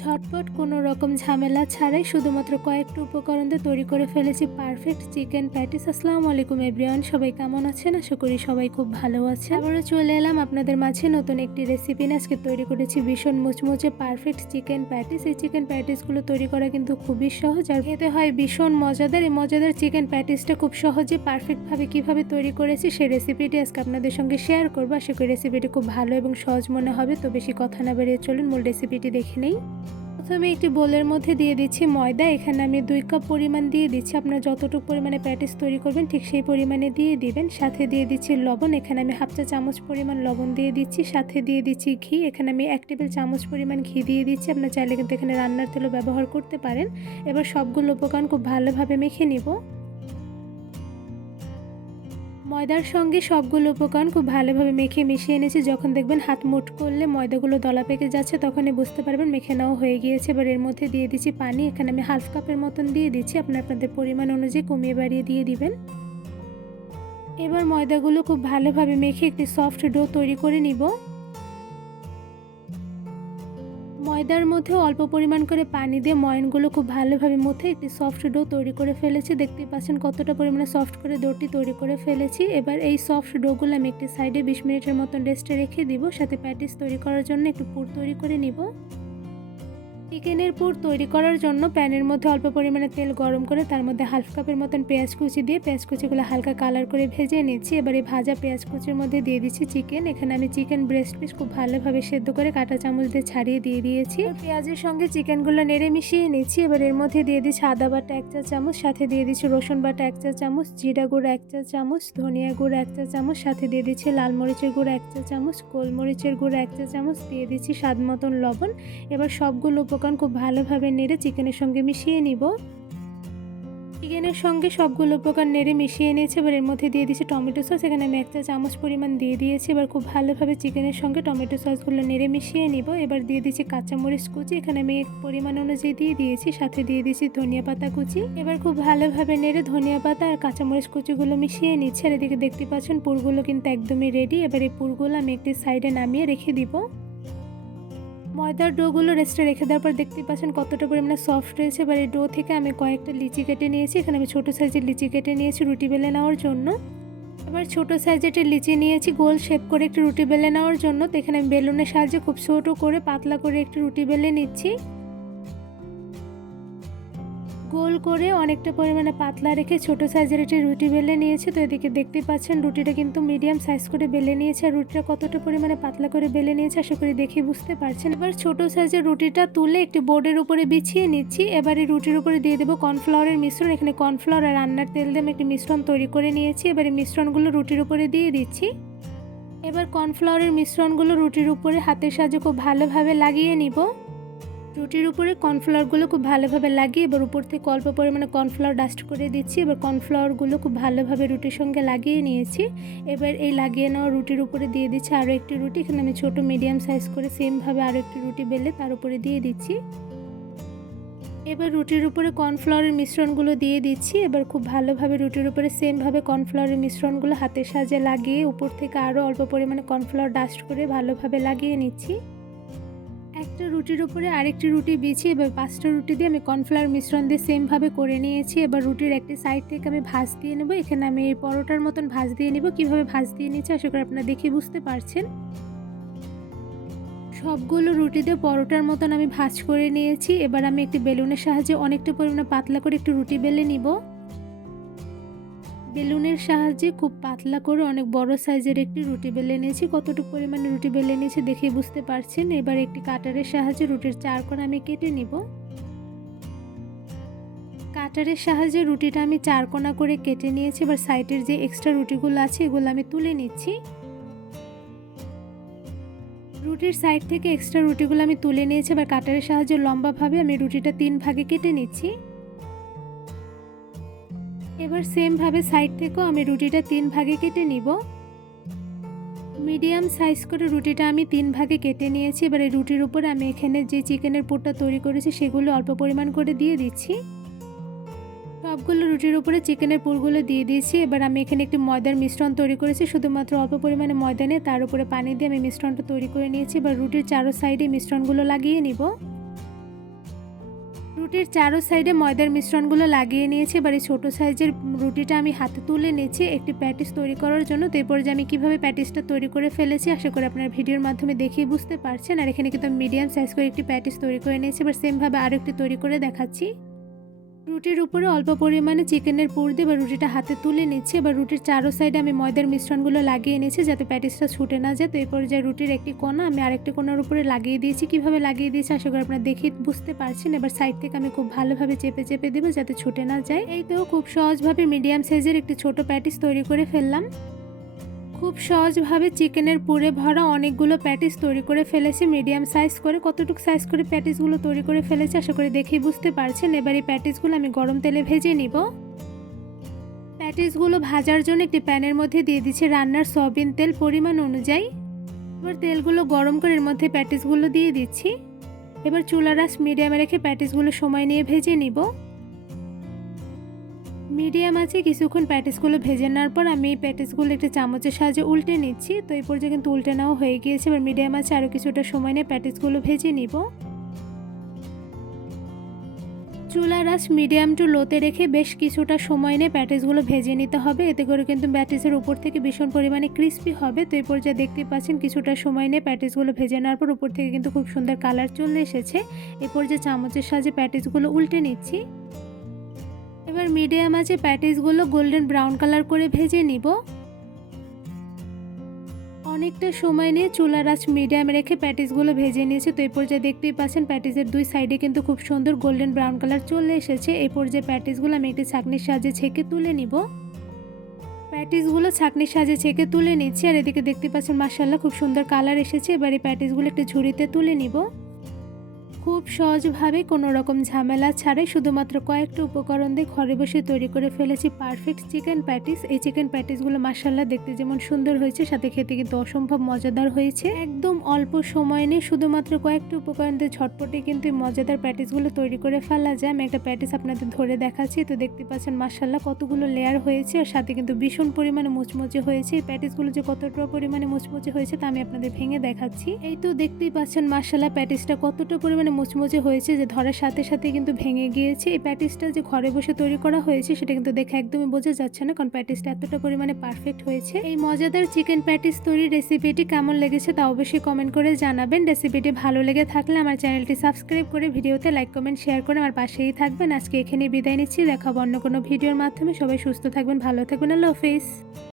ঝটপট কোনো রকম ঝামেলা ছাড়াই শুধুমাত্র কয়েকটা উপকরণ দিয়ে তৈরি করে ফেলেছি। Perfect chicken patties. আসসালামু আলাইকুম, এভরিওয়ান। সবাই কেমন আছেন? আশা করি সবাই খুব ভালো আছে আবারও চলে এলাম আপনাদের মাঝে নতুন একটি রেসিপি নিয়ে। আজকে তৈরি করেছি ভীষণ মুচমুচে পারফেক্ট চিকেন প্যাটিস। এই চিকেন প্যাটিসগুলো তৈরি করা কিন্তু খুবই সহজ আর খেতে হয় ভীষণ মজাদার। এই মজাদার চিকেন প্যাটিসটা খুব সহজে পারফেক্টভাবে কীভাবে তৈরি করেছি সেই রেসিপিটি আজকে আপনাদের সঙ্গে শেয়ার করব। আশা করি রেসিপিটি খুব ভালো এবং সহজ মনে হবে, তো বেশি কথা না বেরিয়ে চলুন, মূল রেসিপিটি দেখে নেই। প্রথমে একটি বোলের মধ্যে দিয়ে দিচ্ছি ময়দা, এখানে আমি দুই কাপ পরিমাণ দিয়ে দিচ্ছি। আপনার যতটুকু পরিমাণে প্যাটিস তৈরি করবেন, ঠিক সেই পরিমাণে দিয়ে দিবেন। সাথে দিয়ে দিচ্ছি লবণ, এখানে আমি হাফ চা চামচ পরিমাণ লবণ দিয়ে দিচ্ছি। সাথে দিয়ে দিচ্ছি ঘি, এখানে আমি এক টেবিল চামচ পরিমাণ ঘি দিয়ে দিচ্ছি। আপনার চাইলে কিন্তু এখানে রান্নার তেলও ব্যবহার করতে পারেন। এবার সবগুলো উপকরণ খুব ভালোভাবে মেখে নিব। ময়দার সঙ্গে সবগুলো উপকরণ খুব ভালোভাবে মেখে মিশিয়ে এনেছি যখন দেখবেন হাত মুঠ করলে ময়দাগুলো দলা পেকে যাচ্ছে, তখনই বুঝতে পারবেন মেখে নেওয়া হয়ে গিয়েছে। এবার এর মধ্যে দিয়ে দিচ্ছি পানি। এখানে আমি হাফ কাপের মতন দিয়ে দিচ্ছি। আপনার আপনাদের পরিমাণ অনুযায়ী কমিয়ে বাড়িয়ে দিয়ে দিবেন। এবার ময়দাগুলো খুব ভালোভাবে মেখে একটি সফট ডো তৈরি করে নিব। ময়দার মধ্যে অল্প পরিমাণ করে পানি দিয়ে ময়নগুলো খুব ভালোভাবে মুথে একটি সফট ডো তৈরি করে ফেলেছি। দেখতে পাচ্ছেন কতটা পরিমাণে সফট করে ডোটি তৈরি করে ফেলেছি। এবার এই সফট ডোগুলো আমি একটি সাইডে বিশ মিনিটের মতন রেস্টে রেখে দিব। সাথে প্যাটিস তৈরি করার জন্য একটু পুর তৈরি করে নিব। চিকেনের পুর তৈরি করার জন্য প্যানের মধ্যে অল্প পরিমাণে তেল গরম করে তার মধ্যে হাফ কাপের মতন পেঁয়াজ কুচি দিয়ে, পেঁয়াজ কুচিগুলো হালকা কালার করে ভেজে নিচ্ছি। এবার এই ভাজা পেঁয়াজ কুচির মধ্যে দিয়ে দিচ্ছি চিকেন এখানে আমি চিকেন ব্রেস্ট পিস খুব ভালোভাবে সেদ্ধ করে কাঁটা চামচ দিয়ে ছাড়িয়ে দিয়ে দিয়েছি। পেঁয়াজের সঙ্গে চিকেনগুলো নেড়ে মিশিয়ে নিচ্ছি। এবার এর মধ্যে দিয়ে দিচ্ছি আদা বাটা এক চা চামচ, সাথে দিয়ে দিচ্ছি রসুন বাটা এক চা চামচ, জিরা গুঁড়ো এক চা চামচ, ধনিয়া গুঁড়ো এক চা চামচ, সাথে দিয়ে দিচ্ছি লাল মরিচের গুঁড়ো এক চা চামচ, গোলমরিচের গুঁড়ো এক চা চামচ, দিয়ে দিচ্ছি স্বাদ মতন লবণ। এবার সবগুলো উপকরণ খুব ভালোভাবে নেড়ে চিকেনের সঙ্গে মিশিয়ে নিব। চিকেনের সঙ্গে সবগুলো উপকরণ নেড়ে মিশিয়ে নিয়েছি, এবার এর মধ্যে দিয়ে দিচ্ছি টমেটো সস। এখানে আমি এক চা চামচ পরিমাণ দিয়ে দিয়েছি, এবার খুব ভালোভাবে চিকেনের সঙ্গে টমেটো সসগুলো নেড়ে মিশিয়ে নিব। এবার দিয়ে দিচ্ছি কাঁচামরিচ কুচি, এখানে আমি পরিমাণ অনুযায়ী দিয়ে দিয়েছি, সাথে দিয়ে দিচ্ছি ধনিয়া পাতা কুচি। এবার খুব ভালোভাবে নেড়ে ধনিয়া পাতা আর কাঁচামরিচ কুচিগুলো মিশিয়ে নিচ্ছে, আর এদিকে দেখতে পাচ্ছেন পুরগুলো কিন্তু একদমই রেডি এবার এই পুরগুলো আমি একটি সাইডে নামিয়ে রেখে দিব। ময়দার ডোগুলো রেস্টে রেখে দেওয়ার পর দেখতেই পাচ্ছেন কতটা পরিমাণে সফট রয়েছে। এবার এই ডো থেকে আমি কয়েকটা লিচি কেটে নিয়েছি। এখানে আমি ছোটো সাইজের লিচি কেটে নিয়েছি রুটি বেলে নেওয়ার জন্য। এবার ছোটো সাইজের একটা লিচি নিয়েছি গোল শেপ করে একটি রুটি বেলে নেওয়ার জন্য। তো এখানে আমি বেলুনের সাহায্যে খুব ছোটো করে পাতলা করে একটি রুটি বেলে নিচ্ছি। গোল করে অনেকটা পরিমাণে পাতলা রেখে ছোট সাইজের একটি রুটি বেলে নিয়েছে। তো এদিকে দেখতে পাচ্ছেন রুটিটা কিন্তু মিডিয়াম সাইজ করে বেলে নিয়েছে আর রুটিটা কতটা পরিমাণে পাতলা করে বেলে নিয়েছে আশা করি দেখে বুঝতে পারছেন। এবার ছোট সাইজের রুটিটা তুলে একটি বোর্ডের উপরে বিছিয়ে নিচ্ছি। এবার এই রুটির উপরে দিয়ে দেবো কর্নফ্লাওয়ারের মিশ্রণ। এখানে কর্নফ্লাওয়ার আর রান্নার তেল দিয়ে আমি একটি মিশ্রণ তৈরি করে নিয়েছি। এবার এই মিশ্রণগুলো রুটির উপরে দিয়ে দিচ্ছি। এবার কর্নফ্লাওয়ারের মিশ্রণগুলো রুটির উপরে হাতের সাহায্যে খুব ভালোভাবে লাগিয়ে নিব। রুটির উপরে কর্নফ্লাওয়ারগুলো খুব ভালোভাবে লাগিয়ে এবার উপর থেকে অল্প পরিমাণে কর্নফ্লাওয়ার ডাস্ট করে দিচ্ছি। এবার কর্নফ্লাওয়ারগুলো খুব ভালোভাবে রুটির সঙ্গে লাগিয়ে নিয়েছি। এবার এই লাগিয়ে নেওয়া রুটির উপরে দিয়ে দিচ্ছি আরও একটি রুটি। এখানে আমি ছোটো, মিডিয়াম সাইজ করে সেমভাবে আরও একটি রুটি বেলে তার উপরে দিয়ে দিচ্ছি। এবার রুটির উপরে কর্নফ্লাওয়ারের মিশ্রণগুলো দিয়ে দিচ্ছি। এবার খুব ভালোভাবে রুটির উপরে সেমভাবে কর্নফ্লাওয়ারের মিশ্রণগুলো হাতের সাহায্যে লাগিয়ে উপর থেকে আরও অল্প পরিমাণে কর্নফ্লাওয়ার ডাস্ট করে ভালোভাবে লাগিয়ে নিচ্ছি। একটা রুটির উপরে আরেকটি রুটি বিছিয়ে এবার পাঁচটা রুটি দিয়ে আমি কর্নফ্লাওয়ার মিশ্রণ দিয়ে সেমভাবে করে নিয়েছি। এবার রুটির একটি সাইড থেকে আমি ভাজ দিয়ে নেব। এখানে আমি পরোটার মতন ভাজ দিয়ে নেব। কীভাবে ভাজ দিয়ে নিচ্ছি আশা করি আপনারা দেখে বুঝতে পারছেন। সবগুলো রুটি দিয়ে পরোটার মতন আমি ভাজ করে নিয়েছি। এবার আমি একটি বেলুনের সাহায্যে অনেকটা পরিমাণে পাতলা করে একটু রুটি বেলে নিব। বেলুনের সাহায্যে খুব পাতলা করে অনেক বড় সাইজের একটি রুটি বেলে নিয়েছি। কতটুকু পরিমাণে রুটি বেলে নিয়েছি দেখে বুঝতে পারছেন। এবার একটি কাটারের সাহায্যে রুটির চার কোণ আমি কেটে নিব। কাটারের সাহায্যে রুটিটা আমি চার কোনা করে কেটে নিয়েছি। এবার সাইডের যে এক্সট্রা রুটিগুলো আছে, এগুলো আমি তুলে নিচ্ছি। রুটির সাইড থেকে এক্সট্রা রুটিগুলো আমি তুলে নিয়েছি। এবার কাটারের সাহায্যে লম্বাভাবে আমি রুটিটা তিন ভাগে কেটে নিচ্ছি। এবার সেমভাবে সাইড থেকেও আমি রুটিটা তিন ভাগে কেটে নিব। মিডিয়াম সাইজ করে রুটিটা আমি তিন ভাগে কেটে নিয়েছি। এবার এই রুটির উপরে আমি এখানে যে চিকেনের পুরটা তৈরি করেছি সেগুলো অল্প পরিমাণ করে দিয়ে দিচ্ছি। সবগুলো রুটির উপরে চিকেনের পুরগুলো দিয়ে দিয়েছি। এবার আমি এখানে একটি ময়দার মিশ্রণ তৈরি করেছি। শুধুমাত্র অল্প পরিমাণে ময়দা নিয়ে তার উপরে পানি দিয়ে আমি মিশ্রণটা তৈরি করে নিয়েছি। এবার রুটির চারো সাইডে মিশ্রণগুলো লাগিয়ে নিব। রুটির চারো সাইডে ময়দার মিশ্রণগুলো লাগিয়ে নিয়েছি। এবার এই ছোটো সাইজের রুটিটা আমি হাতে তুলে নিয়েছি একটি প্যাটিস তৈরি করার জন্য। তো এরপর যে আমি কীভাবে প্যাটিসটা তৈরি করে ফেলেছি, আশা করি আপনার ভিডিওর মাধ্যমে দেখেই বুঝতে পারছেন। আর এখানে কিন্তু মিডিয়াম সাইজ করে একটি প্যাটিস তৈরি করে নিয়েছি। এবার সেমভাবে আরও একটি তৈরি করে দেখাচ্ছি। রুটির উপরে অল্প পরিমাণে চিকেনের পুর দিয়ে বা রুটিটা হাতে তুলে নিচ্ছে। বা রুটির চারো সাইডে আমি ময়দার মিশ্রণগুলো লাগিয়ে নিয়েছি যাতে প্যাটিসটা ছুটে না যায়। তো এরপর যে রুটির একটি কোনা, আমি আরেকটি কোনার উপরে লাগিয়ে দিয়েছি। কীভাবে লাগিয়ে দিয়েছি আশা করি আপনারা দেখে বুঝতে পারছেন। এবার সাইড থেকে আমি খুব ভালোভাবে চেপে চেপে দেবো যাতে ছুটে না যায়। এই তো খুব সহজভাবে মিডিয়াম সাইজের একটি ছোট প্যাটিস তৈরি করে ফেললাম। খুব সহজভাবে চিকেনের পুরে ভরা অনেকগুলো প্যাটিস তৈরি করে ফেলেছি মিডিয়াম সাইজ করে, কতটুকু সাইজ করে প্যাটিসগুলো তৈরি করে ফেলেছি আশা করি দেখেই বুঝতে পারছেন। এবার এই প্যাটিসগুলো আমি গরম তেলে ভেজে নিব। প্যাটিসগুলো ভাজার জন্য একটি প্যানের মধ্যে দিয়ে দিচ্ছি রান্নার সয়াবিন তেল পরিমাণ অনুযায়ী। এবার তেলগুলো গরম করে এর মধ্যে প্যাটিসগুলো দিয়ে দিচ্ছি। এবার চুলা রাস মিডিয়ামে রেখে প্যাটিসগুলো সময় নিয়ে ভেজে নিব। মিডিয়াম আছে, কিছুক্ষণ প্যাটিসগুলো ভেজে নেওয়ার পর আমি এই প্যাটিসগুলো একটা চামচের সাহায্যে উল্টে নিচ্ছি। তো এই পর্যায়ে কিন্তু উল্টে নেওয়া হয়ে গিয়েছে। এবার মিডিয়াম আছে আরও কিছুটা সময় নিয়ে প্যাটিসগুলো ভেজে নিব। চুলা রাস মিডিয়াম টু লোতে রেখে বেশ কিছুটা সময় নিয়ে প্যাটিসগুলো ভেজে নিতে হবে। এতে করে কিন্তু প্যাটিসের উপর থেকে ভীষণ পরিমাণে ক্রিস্পি হবে। তো এই পর্যায়ে দেখতে পাচ্ছেন কিছুটা সময় নিয়ে প্যাটিসগুলো ভেজে নেওয়ার পর উপর থেকে কিন্তু খুব সুন্দর কালার চলে এসেছে। এই পর্যায়ে চামচের সাহায্যে প্যাটিসগুলো উল্টে নিচ্ছি। এবার মিডিয়াম আছে, প্যাটিসগুলো গোল্ডেন ব্রাউন কালার করে ভেজে নিব। অনেকটা সময় নিয়ে চুলার আঁচ মিডিয়ামে রেখে প্যাটিসগুলো ভেজে নিয়েছে। তো এই পর্যায়ে দেখতেই পাচ্ছেন, প্যাটিসের দুই সাইডে কিন্তু খুব সুন্দর গোল্ডেন ব্রাউন কালার চলে এসেছে। এই পর্যায়ে প্যাটিসগুলো আমি একটি ছাঁকনির সাহায্যে ছেঁকে তুলে নিব। প্যাটিসগুলো ছাঁকনির সাহায্যে ছেঁকে তুলে নিচ্ছি, আর এদিকে দেখতে পাচ্ছেন মাসাল্লাহ খুব সুন্দর কালার এসেছে। এবার এই প্যাটিসগুলো একটি ঝুড়িতে তুলে নিব। খুব সহজভাবে কোনো রকম ঝামেলা ছাড়াই শুধুমাত্র কয়েকটা উপকরণ দিয়ে ঘরে বসে তৈরি করে ফেলেছি। Perfect chicken patties. এই চিকেন প্যাটিসগুলো মাসাল্লাহ দেখতে যেমন সুন্দর হয়েছে, সাথে খেতে কিন্তু অসম্ভব মজাদার হয়েছে। একদম অল্প সময় নিয়ে শুধুমাত্র কয়েকটা উপকরণ দিয়ে ঝটপটে কিন্তু মজাদার প্যাটিসগুলো তৈরি করে ফেলা যায়। আমি একটা প্যাটিস আপনাদের ধরে দেখাচ্ছি, তো দেখতে পাচ্ছেন মাসাল্লাহ কতগুলো লেয়ার হয়েছে, আর সাথে কিন্তু ভীষণ পরিমাণে মুচমুচে হয়েছে। এই প্যাটিসগুলো যে কতটা পরিমাণে মুচমুচে হয়েছে তা আমি আপনাদের ভেঙে দেখাচ্ছি। এই তো দেখতেই পাচ্ছেন মাসাল্লাহ প্যাটিসটা কতটা পরিমাণে মুচমুচে হয়েছে, যে ধরার সাথে সাথে কিন্তু ভেঙে গিয়েছে। এই প্যাটিসটা যে ঘরে বসে তৈরি করা হয়েছে, সেটা কিন্তু দেখে একদমই বোঝা যাচ্ছে না, কারণ প্যাটিসটা এতটা পরিমাণে পারফেক্ট হয়েছে। এই মজাদার চিকেন প্যাটিস তৈরির রেসিপিটি কেমন লেগেছে তা অবশ্যই কমেন্ট করে জানাবেন। রেসিপিটি ভালো লেগে থাকলে আমার চ্যানেলটি সাবস্ক্রাইব করে ভিডিওতে লাইক কমেন্ট শেয়ার করে আমার পাশেই থাকবেন। আজকে এখানেই বিদায় নিচ্ছি, দেখাবো অন্য কোনো ভিডিওর মাধ্যমে। সবাই সুস্থ থাকবেন, ভালো থাকবেন। আল্লাহ হাফিজ।